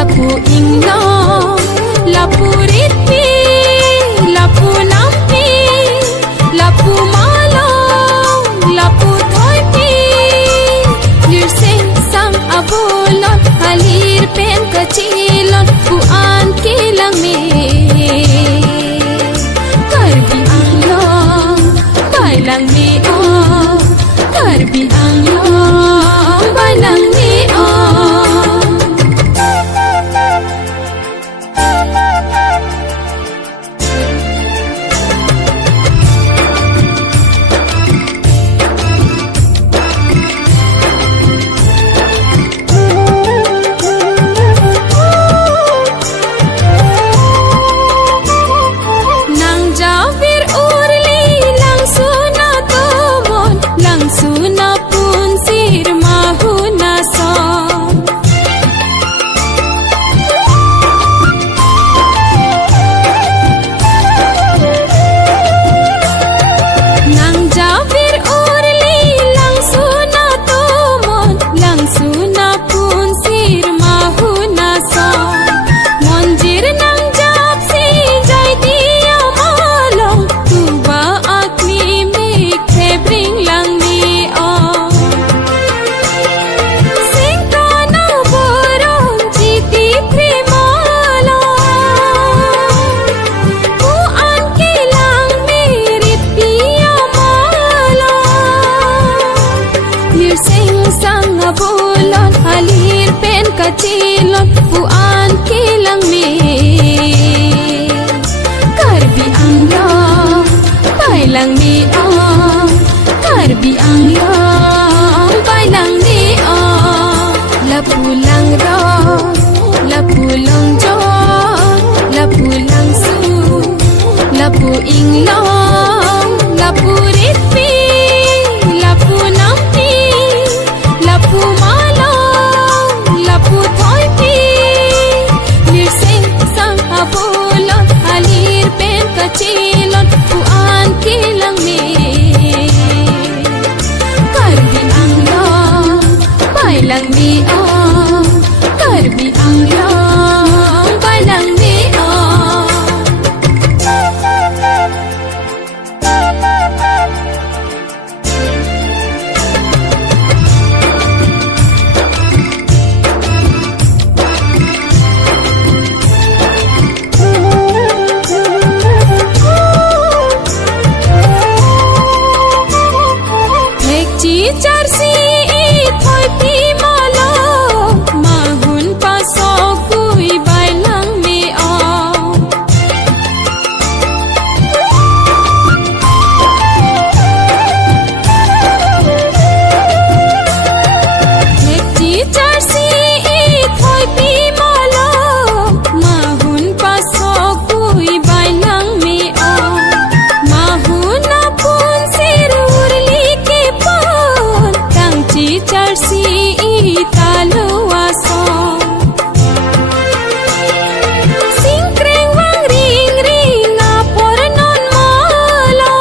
lapu inglong, lapu ritpi, lapu nampi, lapu malong, lapu thoipi. Lirsing sang abulon, halir pen kecilon, puan kilang me. Karbi anglong, bailang me oh. Karbi anglong, bailang me oh. Kecilon puan kilang me. Karbi anglong, bailang me oh. Karbi anglong, bailang me oh. Lapu lang ro, lapu long jon, lapu lang su, lapu inglong, lapu ritpi, lapu nampi, lapu malong, lapu thoipi. Lirsing sang abulon, halir pen kecilon, puan kilang me. Karbi anglong, bailang me oh. Karbi anglong, bailang me oh. Charsi thoipi malo, mahun pasok kui bailang me oh. Hekti charsi thoipi malo, mahun pasok kui bailang me oh. Mahun apun sirur like pa charsi talo aso. Singkreng wang ring ring apor non mala.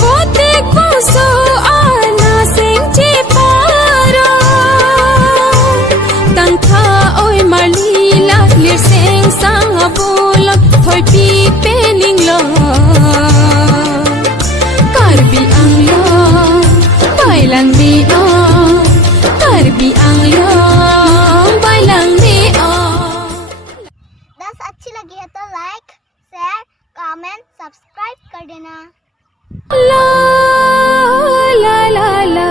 Botek boso ana sing chepara. Tangka oi malila lir sing sang abulon thoi pi pening lo. Karbi anglong, bailang me oh. Karbi anglong, bailang me oh. दस अच्छी लगी है तो like, share, comment, subscribe कर देना। La la la la